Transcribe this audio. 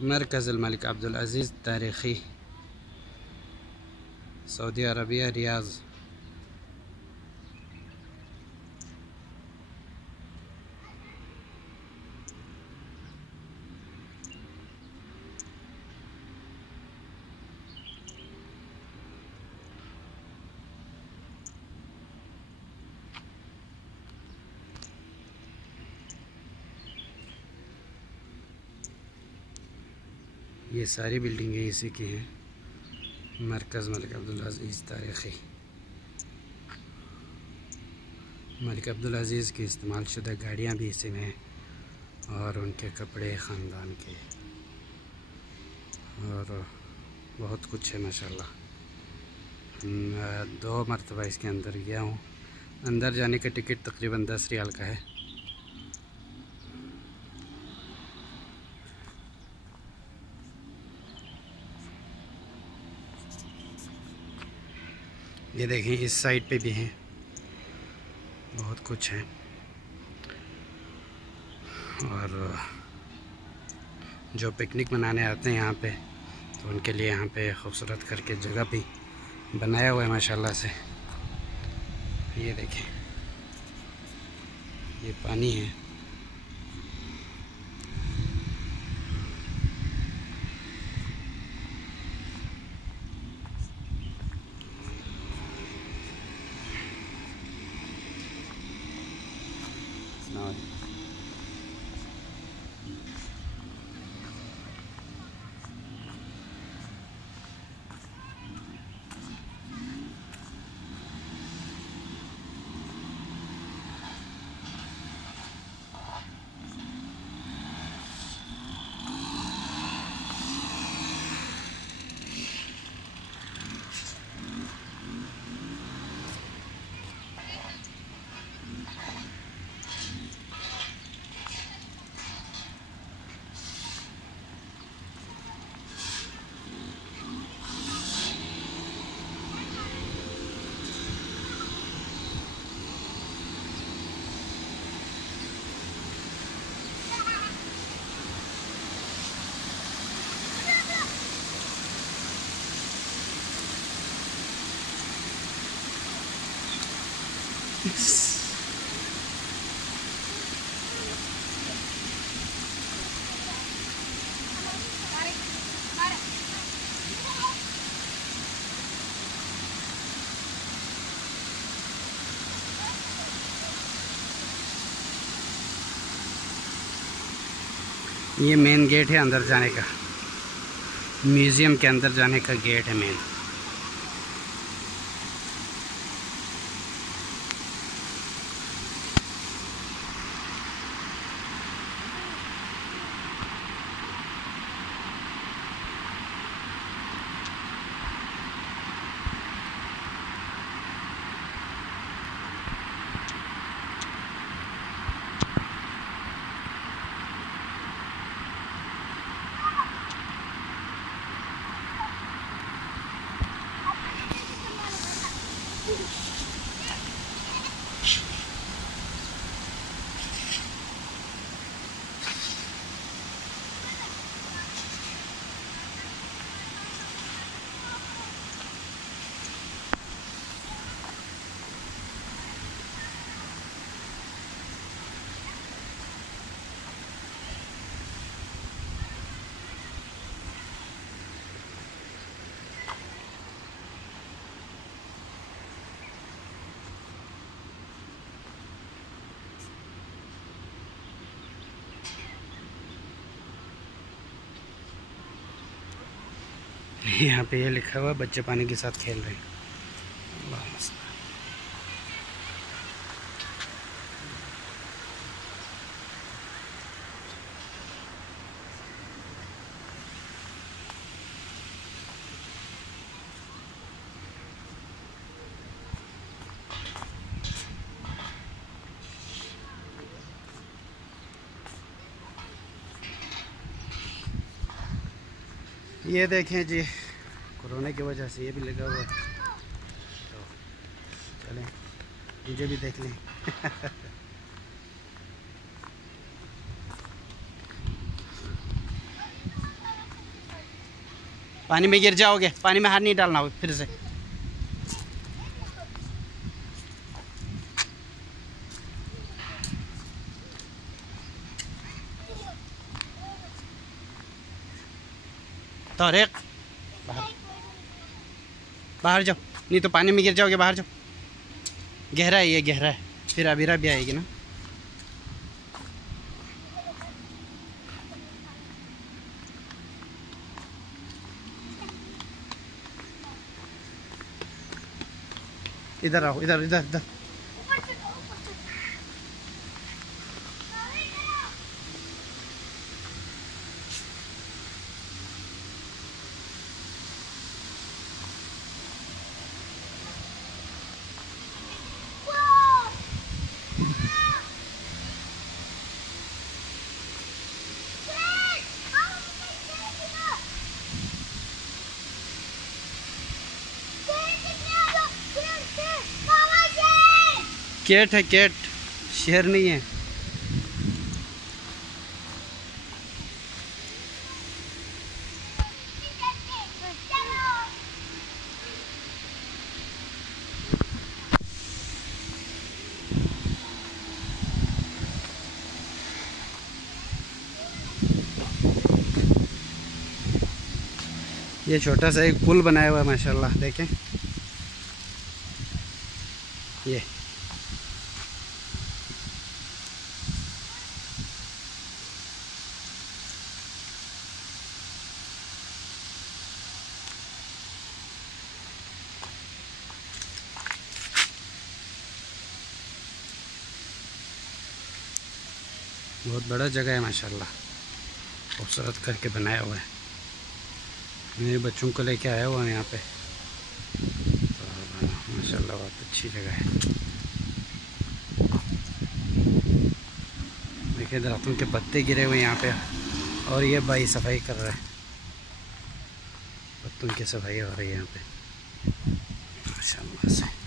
मरकज़ मलिक अब्दुल अज़ीज़ तारीख़ी, Saudi Arabia, रियाज़। ये सारी बिल्डिंगें इसी की हैं। मरकज़ मलिक अब्दुल अज़ीज़ तारीख़ी। मलिक अब्दुल अज़ीज़ की इस्तेमाल शुदा गाड़ियाँ भी इसी में हैं और उनके कपड़े ख़ानदान के और बहुत कुछ है माशाल्लाह। 2 मरतबा इसके अंदर गया हूँ। अंदर जाने का टिकट तकरीबन 10 रियाल का है। ये देखें, इस साइड पे भी हैं, बहुत कुछ है। और जो पिकनिक मनाने आते हैं यहाँ पे, तो उनके लिए यहाँ पे खूबसूरत करके जगह भी बनाया हुआ है माशाल्लाह से। ये देखें, ये पानी है। ये मेन गेट है अंदर जाने का, म्यूज़ियम के अंदर जाने का गेट है मेन। यहाँ पे ये लिखा हुआ, बच्चे पानी के साथ खेल रहे हैं। ये देखें जी, कोरोना की वजह से ये भी लगा हुआ है, तो चलें मुझे भी देख लें। पानी में गिर जाओगे, पानी में हाथ नहीं डालना हो फिर से। तारिक बाहर बाहर जाओ, नहीं तो पानी में गिर जाओगे, बाहर जाओ। गहरा है ये, गहरा है, फिर अबीरा भी आएगी ना। इधर आओ, इधर इधर इधर। कैट है, कैट, शेर नहीं है। ये छोटा सा एक पुल बनाया हुआ है माशाल्लाह, देखें ये। बहुत बड़ा जगह है माशाल्लाह, खूबसूरत करके बनाया हुआ है। मेरे बच्चों को लेके आया हुआ है यहाँ पे, तो माशाल्लाह बहुत अच्छी जगह है। देखिए दरख्तों के पत्ते गिरे हुए यहाँ पे, और ये भाई सफाई कर रहा है, पत्तों की सफाई हो रही है यहाँ पे माशाल्लाह से।